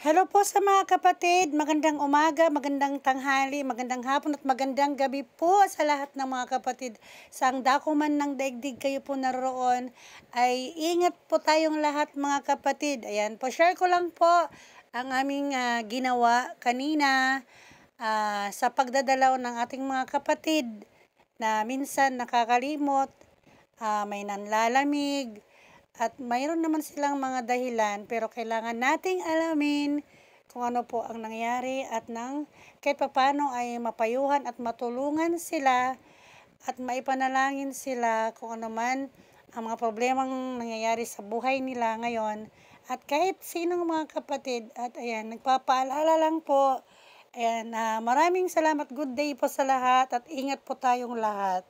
Hello po sa mga kapatid, magandang umaga, magandang tanghali, magandang hapon at magandang gabi po sa lahat ng mga kapatid. Saang dako man ng daigdig kayo po naroon, ay ingat po tayong lahat mga kapatid. Ayan po, share ko lang po ang aming ginawa kanina sa pagdadalaw ng ating mga kapatid na minsan nakakalimot, may nanlalamig, at mayroon naman silang mga dahilan pero kailangan nating alamin kung ano po ang nangyari at nang kahit papano ay mapayuhan at matulungan sila at maipanalangin sila kung ano man ang mga problemang nangyayari sa buhay nila ngayon. At kahit sinong mga kapatid, at ayan, nagpapaalala lang po. Ayan, maraming salamat. Good day po sa lahat at ingat po tayong lahat.